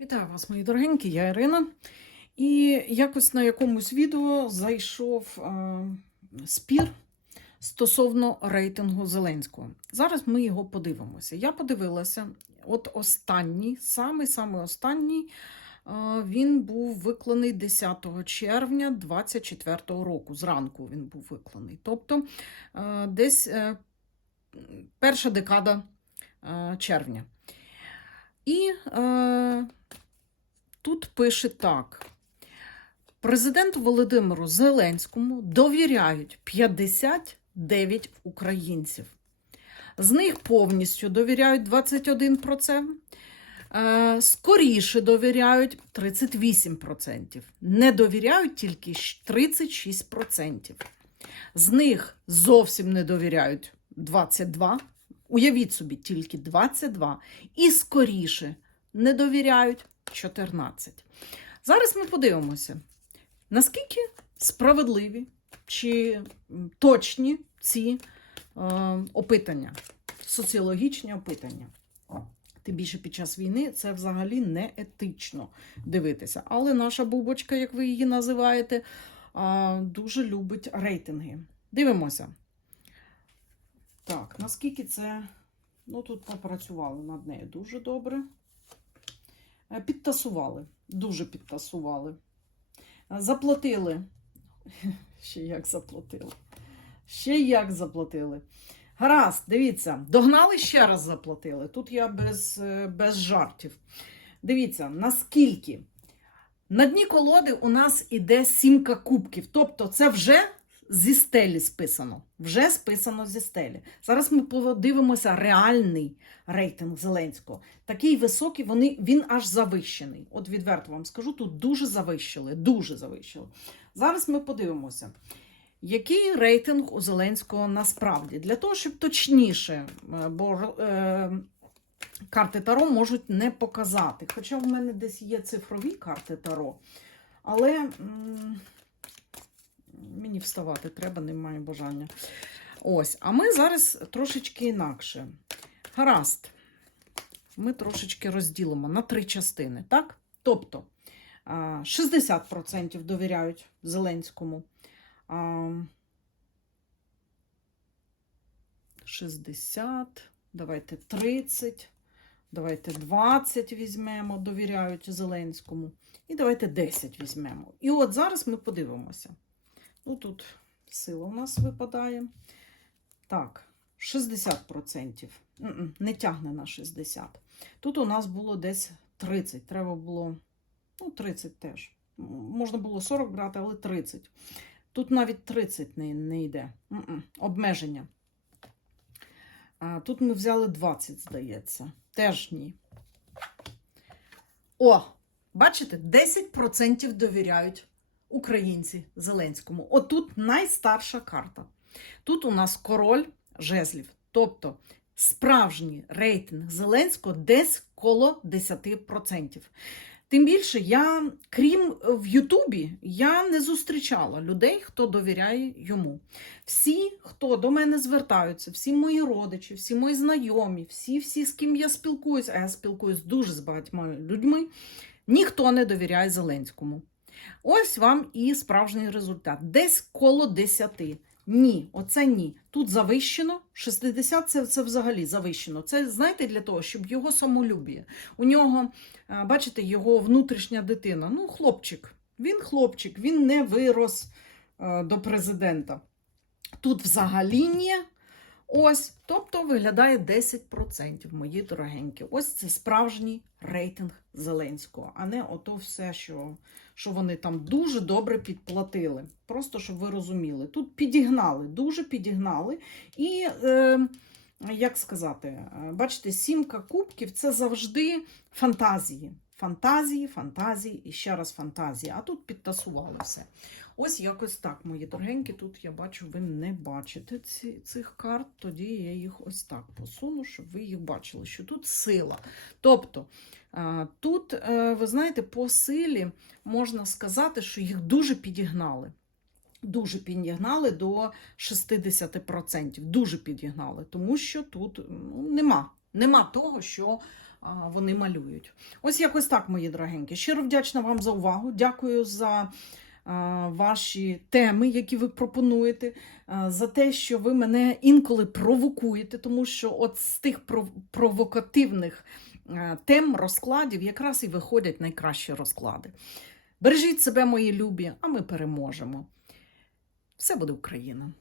Вітаю вас, мої дорогенькі, я Ірина. І якось на якомусь відео зайшов е, спір стосовно рейтингу Зеленського. Зараз ми його подивимося. Я подивилася, от останній, самий-самий останній, е, він був викладений 10 червня 24 року. Зранку він був викладений. Тобто е, десь е, перша декада е, червня. І е, пише так: президенту Володимиру Зеленському довіряють 59 українців. З них повністю довіряють 21%, е, скоріше довіряють 38%, не довіряють тільки 36%. З них зовсім не довіряють 22%. Уявіть собі, тільки 22 і скоріше не довіряють 14. Зараз ми подивимося, наскільки справедливі чи точні ці е, опитання, соціологічні опитання. Тим більше під час війни це взагалі не етично дивитися. Але наша бубочка, як ви її називаєте, е, дуже любить рейтинги. Дивимося. Так, наскільки це. Ну, тут попрацювали над нею дуже добре. Е, Підтасували, дуже підтасували. Е, Заплатили. Ще як заплатили. Ще як заплатили. Гаразд, дивіться, догнали ще раз заплатили. Тут я без, е, без жартів. Дивіться, наскільки. На дні колоди у нас іде сімка кубків. Тобто, це вже зі стелі списано. Вже списано зі стелі. Зараз ми подивимося реальний рейтинг Зеленського. Такий високий, вони, він аж завищений. От відверто вам скажу, тут дуже завищили, дуже завищили. Зараз ми подивимося, який рейтинг у Зеленського насправді. Для того, щоб точніше, е, бо е, карти Таро можуть не показати. Хоча в мене десь є цифрові карти Таро. Але. м, Мені вставати треба, немає бажання. Ось, а ми зараз трошечки інакше. Гаразд. Ми трошечки розділимо на три частини, так? Тобто 60% довіряють Зеленському. 60, давайте 30, давайте 20 візьмемо, довіряють Зеленському. І давайте 10 візьмемо. І от зараз ми подивимося. Ну, тут сила у нас випадає. Так, 60%. Не тягне на 60. Тут у нас було десь 30. Треба було, ну, 30 теж. Можна було 40 брати, але 30. Тут навіть 30 не, не йде. Обмеження. А, тут ми взяли 20, здається. Теж ні. О, бачите, 10% довіряють українці Зеленському. Отут найстарша карта. Тут у нас король жезлів. Тобто справжній рейтинг Зеленського десь коло 10%. Тим більше, я, крім е, в Ютубі, я не зустрічала людей, хто довіряє йому. Всі, хто до мене звертаються, всі мої родичі, всі мої знайомі, всі, всі, з ким я спілкуюся, а я спілкуюсь дуже з багатьма людьми, ніхто не довіряє Зеленському. Ось вам і справжній результат. Десь коло 10. Ні, оце ні. Тут завищено. 60 це, це взагалі завищено. Це, знаєте, для того, щоб його самолюбіє. У нього, е, бачите, його внутрішня дитина. Ну, хлопчик. Він хлопчик, він не вирос е, до президента. Тут взагалі ні. Ось, тобто виглядає 10%, мої дорогенькі. Ось це справжній рейтинг Зеленського, а не ото все, що, що вони там дуже добре підплатили. Просто щоб ви розуміли. Тут підігнали, дуже підігнали. І, е, як сказати, е, бачите, сімка кубків це завжди фантазії. Фантазії, фантазії і ще раз фантазії. А тут підтасували все. Ось якось так, мої дорогенькі. Тут я бачу, ви не бачите ці, цих карт. Тоді я їх ось так посуну, щоб ви їх бачили, що тут сила. Тобто е, тут, е, ви знаєте, по силі можна сказати, що їх дуже підігнали. Дуже підігнали до 60%. Дуже підігнали, тому що тут ну, нема. Нема того, що вони малюють. Ось якось так, мої дорогенькі. Щиро вдячна вам за увагу. Дякую за ваші теми, які ви пропонуєте, за те, що ви мене інколи провокуєте, тому що от з тих провокативних тем розкладів якраз і виходять найкращі розклади. Бережіть себе, мої любі, а ми переможемо. Все буде Україна!